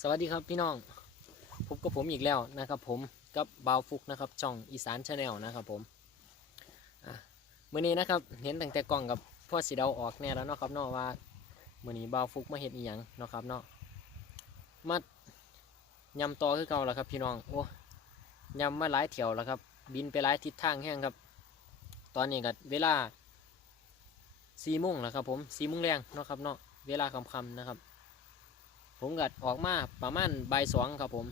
สวัสดีครับพี่น้องพบกับผมอีกแล้วนะครับ ผมกับบาวฟุกนะครับช่องอีสานชาแนลนะครับผมอะมื่อนี้นะครับเห็นตั้งแต่กล้องกับพ่อสีเดาออกแน่แล้วเนาะครับเนาะว่าเมื่อนี้บาวฟุกมาเห็นอีหยังเนาะครับเนาะมายำต่อคือเก่าแล้วครับ พี่น้องโอ้ยำมาหลายเที่ยวแล้วครับ บินไปหลายทิศทางแห้งครับ ตอนนี้ก็เวลาสี่โมงแล้วครับผมสี่โมงแรงเนาะครับเนาะเวลาค่ำๆนะครับ ผมกัดออกมาประมาณบ่ายสองครับผม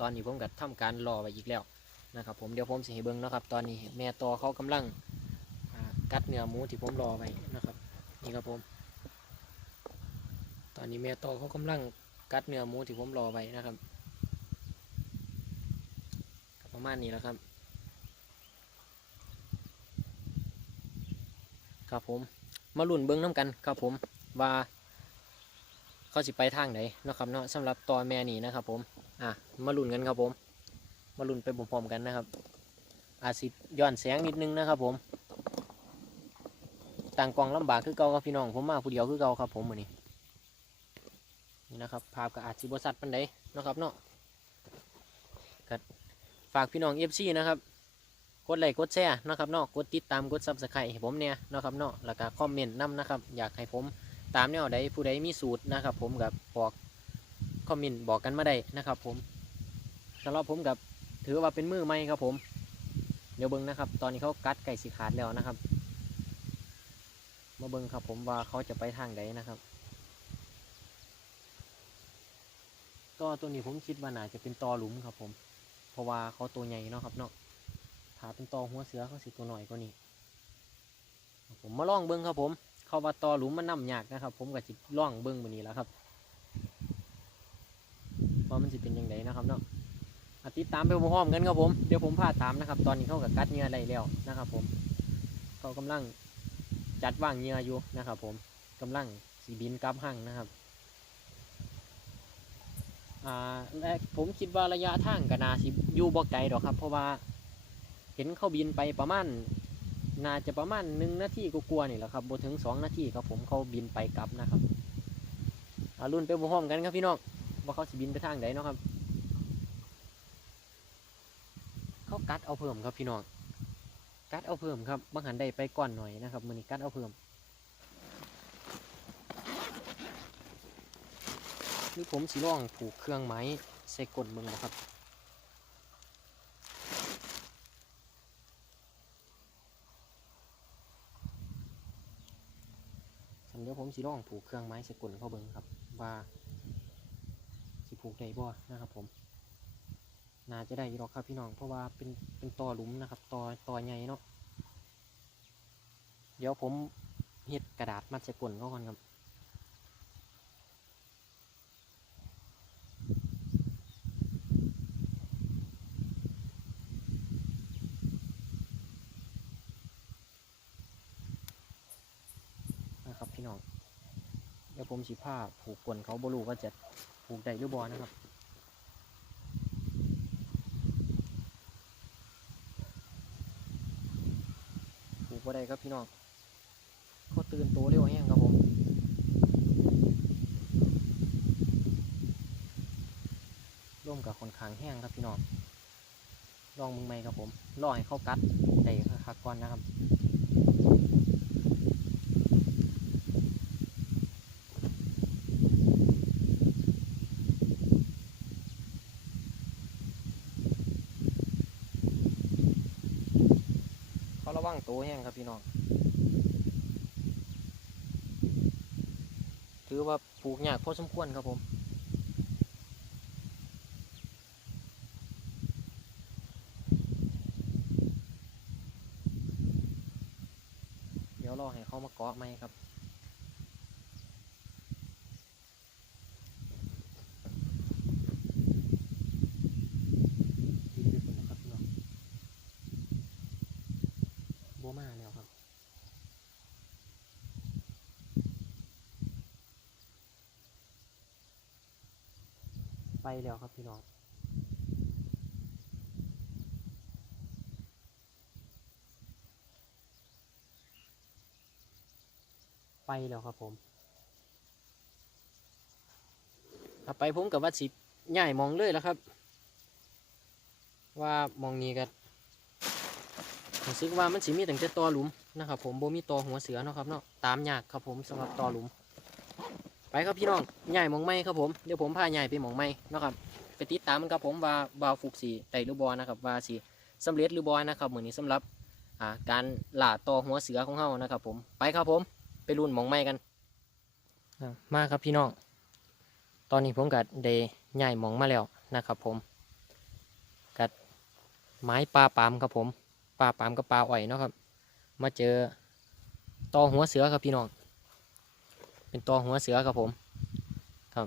ตอนนี้ผมกัดทำการรอไว้อีกแล้วนะครับผมเดี๋ยวผมสิให้เบิ้งนะครับตอนนี้แม่ตอเขากำลังกัดเนื้อหมูที่ผมรอไว้นะครับนี่ครับผม ตอนนี้แม่ตอเขากำลังกัดเนื้อหมูที่ผมรอไว้นะครับ ประมาณนี้แหละครับ ครับผมมาลุ่นเบิ้งน้ำกันครับผมว่า เขาสิไปทางไหนนะครับเนาะสำหรับตัวแม่นี่นะครับ ผมอะมาลุ้นกันครับผม มาลุ้นไปพร้อมๆกันนะครับ อาจสิย้อนแสงนิดนึงนะครับ ผมต่างกองลำบากคือเก่าครับพี่น้องผมมาผู้เดียวคือเก่าครับ ผมมือนี้นี่นะครับภาพก็อาจสิบสัตว์ปันใดนะครับเนาะก็ฝากพี่น้องเอฟซีนะครับกดไลค์กดแชร์นะครับเนาะกดติดตามกดซับสไครต์ให้ผมเนี่ยนะครับเนาะแล้วก็คอมเมนต์นํนะครับ อยากให้ผม ตามแนวใดผู้ใดมีสูตรนะครับ ผมกับบอกคอมเมนต์บอกกันมาได้นะครับ ผมสำหรับผมกับถือว่าเป็นมือใหม่ครับผม เดี๋ยวเบิ้งนะครับ ตอนนี้เขากัดไก่สีขาดแล้วนะครับ มาเบิ้งครับผมว่าเขาจะไปทางใดนะครับก็ตัวนี้ผมคิดว่าน่าจะเป็นตอหลุมครับ ผม เพราะว่าเขาตัวใหญ่เนาะครับเนาะถ้าเป็นตอหัวเสือเขาสิตัวหน่อยกว่านี้ผมมาลองเบิ้งครับผม เขาว่าตอหลุมมันน้ำยากนะครับ ผมก็จิล่องเบิ้งมือนี้แล้วครับว่ามันจะเป็นยังไงนะครับเนาะอะติดตามไปพร้อมกันครับผมเดี๋ยวผมพาตามนะครับ ตอนนี้เขากับกัดเหงื่ออะไรแล้วนะครับ ผมเขากำลังจัดว่างเหงื่ออยู่นะครับ ผมกำลังสีบินกลับห้างนะครับอ่าและผมคิดว่าระยะทางก็นาสิอยู่บ่ไกลดอกครับ เพราะว่า เห็นเขาบินไปประมาณ น่าจะประมาณหนึ่งนาทีก็กลัวๆนี่แหละครับบถึงสองนาทีครับผมเขาบินไปกลับนะครับอารุ่นไปพร้อมกันครับพี่น้องว่าเขาสิบินไปทางไหนเนาะครับ เขากัดเอาเพิ่มครับพี่น้องกัดเอาเพิ่มครับบางหันได้ไปก่อนหน่อยนะครับมือนี้กัดเอาเพิ่มนี่ผมสิล่องผูกเครื่องไม้ใส่กลมึงนะครับ เดี๋ยวผมสิลองผูกเครื่องไม้สกุลเข้าเบิ้งครับ ว่าสิผูกได้บ่นะครับ ผมน่าจะได้อยู่หรอกครับพี่น้องเพราะว่าเป็นเป็นตอหลุมนะครับตอตอใหญ่เนาะเดี๋ยวผมเฮ็ดกระดาษมัดสกุลเข้าก่อนครับพี่น้องเดี๋ยว ผมสิผ้าผูกกลนเขาบรูว่าจะผูกได้หรือบ่นะครับผูกบ่ได้ครับพี่น้องเขาตื่นตัวเร็วแห้งครับผมร่วมกับคนขางแห้งครับพี่น้องลองมึงไหมครับผมรอให้เข้ากัดได้คักก่อนนะครับ เขาระวังตัวแห้งครับ พี่น้อง ถือว่าปลูกยากพอสมควรครับผมเดี๋ยวรอให้เขามาเกาะไหมครับดีที่สุดนะครับพี่น้องบัวมาแล้วครับ ไป แล้วครับพี่น้องไปแล้วครับผมต่อไปผมกับว่าสิย่ายมองเลยแล้วครับ ว่ามองนี้ก็รู้สึกว่ามันสิมีตั้งแต่ตอหลุมนะครับผมโบมีตอหัวเสือเนาะครับเนาะตามยากครับผมสำหรับตอหลุม ไปครับพี่น้องย่ายหมองไม้ครับผมเดี๋ยวผมพาย่ายไปหมองไม้เนะครับไปติดตามมันครับผมว่าบาวฟุกสีไดหรือบอนะครับว่าสีสำเร็จหรือบอนะครับเหมือนนี้สำหรับการหล่าต่อหัวเสือของเฮานะครับ ผมไปครับผมไปรุ่นหมองไม้กันมาครับพี่น้องตอนนี้ผมกัดเดใหญ่หมองมาแล้วนะครับ ผมกัดไม้ปลาปามครับผมปลาปามกับปลาอ่อยเนาะครับ มาเจอต่อหัวเสือครับพี่น้อง เป็นตอหัวเสือครับผม ครับ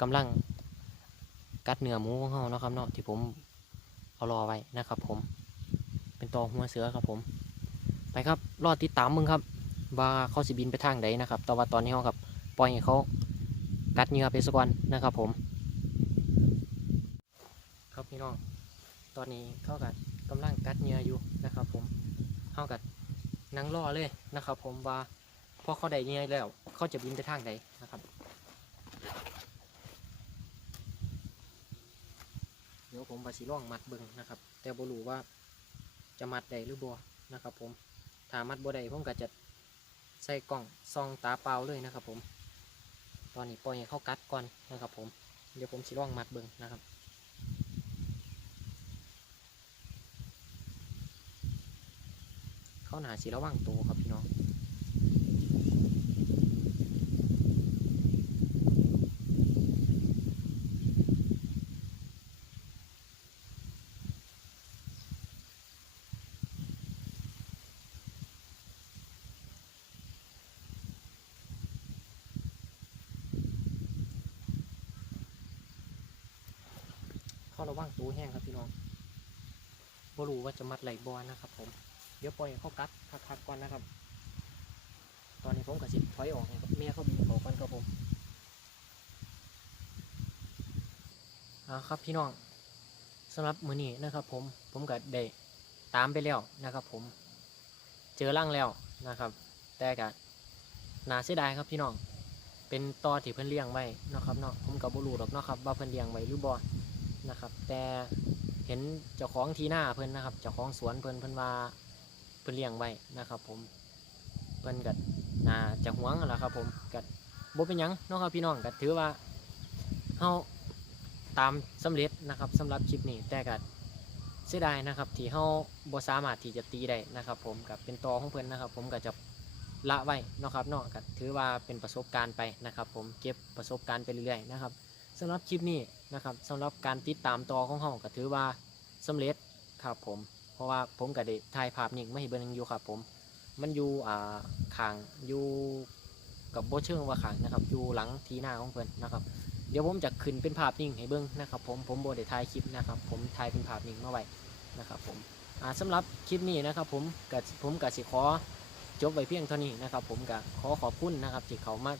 กำลังกัดเนื้อหมูของเขาเนาะครับเนาะที่ผมเอารอไว้นะครับ ผม เป็นตอหัวเสือครับผม ไปครับรอติดตามมึงครับ ว่าเขาสิบินไปทางใดนนะครับแต่ว่าตอนนี้เขาครับปล่อยให้เขากัดเหงื่อไปสักวันนะครับ ผม ครับพี่น้อง ตอนนี้เขากัดกำลังกัดเหงื่ออยู่นะครับ ผมเขากัดนั่งรอเลยนะครับ ผมว่าพอเขาได้เหงื่อแล้ว เขาจะบินไปทางใดนนะครับเดี๋ยวผมบาสิล่องมัดเบิงนะครับ แต่บรู้ว่าจะมัดได้หรือบ่นะครับ ผมถ้ามัดบ่ได้ผมก็จะใส่กล่องซองตาเปล่าเลยนะครับ ผม ตอนนี้ปล่อยให้เขากัดก่อนนะครับ ผมเดี๋ยวผมสิลองมัดเบิ่งนะครับเขาหนาสีระว่างตัวครับพี่น้ องเขาระว่างตัวแห้งครับพี่น้องบรูว่าจะมัดไหลบอลนะครับ ผม เดี๋ยวปล่อยให้เขากัดพักๆก่อนนะครับ ตอนนี้ผมกับสิถอยออกให้เมียเขาบินเขาก่อนครับผมเอาครับพี่น้องสำหรับมือนี้นะครับ ผมผมก็ได้ตามไปแล้วนะครับ ผม เจอร่างแล้วนะครับ แต่ก็น่าเสียดายครับพี่น้องเป็นตอที่เพิ่นเลี้ยงไว้นะครับเนาะผมกับบรูดอกเนาะครับว่าเพิ่นเลี้ยงไว้หรือบอ นะครับ แต่เห็นเจ้าของทีหน้าเพิ่นนะครับ เจ้าของสวนเพิ่นเพิ่นว่าเพิ่นเลี้ยงไว้นะครับ ผมเพิ่นกัดน่าจะหวงแหละครับ ผมกัดบ่เป็นหยังเนาะครับพี่น้องกัดถือว่าเฮาตามสำเร็จนะครับสำหรับคลิปนี้แต่กัดเสียดายนะครับ ที่เฮาบ่สามารถที่จะตีได้นะครับ ผมกับเป็นตอของเพิ่นนะครับ ผมก็จะละไว้นะครับเนาะก็ถือว่าเป็นประสบการณ์ไปนะครับ ผมเก็บประสบการณ์ไปเรื่อยๆนะครับสำหรับคลิปนี้ นะครับสำหรับการติดตามตอของเฮาก็ถือว่าสำเร็จครับผม เพราะว่าผมก็ได้ถ่ายภาพนิ่งไม่เห็นเบิ่งอยู่ครับผมมันอยู่อ่าขางอยู่กับโบเชิงว่าขางนะครับอยู่หลังทีหน้าของเพิ่อนนะครับ เดี๋ยวผมจะขึ้นเป็นภาพนิ่งให้เบิ่งนะครับผมผมโบได้ถ่ายคลิปนะครับ ผมถ่ายเป็นภาพนิ่งมาไว้นะครับผมอ่าสำหรับคลิปนี้นะครับ ผมกับผมกับสิขอจบไว้เพียงเท่านี้นะครับ ผมกับขอขอบคุณนะครับที่เขามา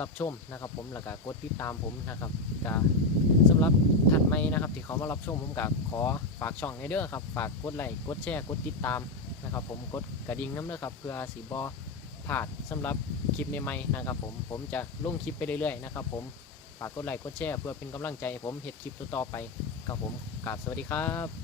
รับชมนะครับ ผมแล้วก็กดติดตามผมนะครับกับสำหรับท่านใหม่นะครับ ที่เขามารับชมผมกับขอฝากช่องในเด้อครับฝากกดไลค์กดแชร์กดติดตามนะครับ ผมกดกระดิ่งน้ำเด้อครับเพื่อสีบอพลาดสำหรับคลิปใหม่ๆนะครับ ผมผมจะลงคลิปไปเรื่อยๆนะครับ ผมฝากกดไลค์กดแชร์เพื่อเป็นกำลังใจ ผมเห็ดคลิปต่อๆไปครับผมกราบสวัสดีครับ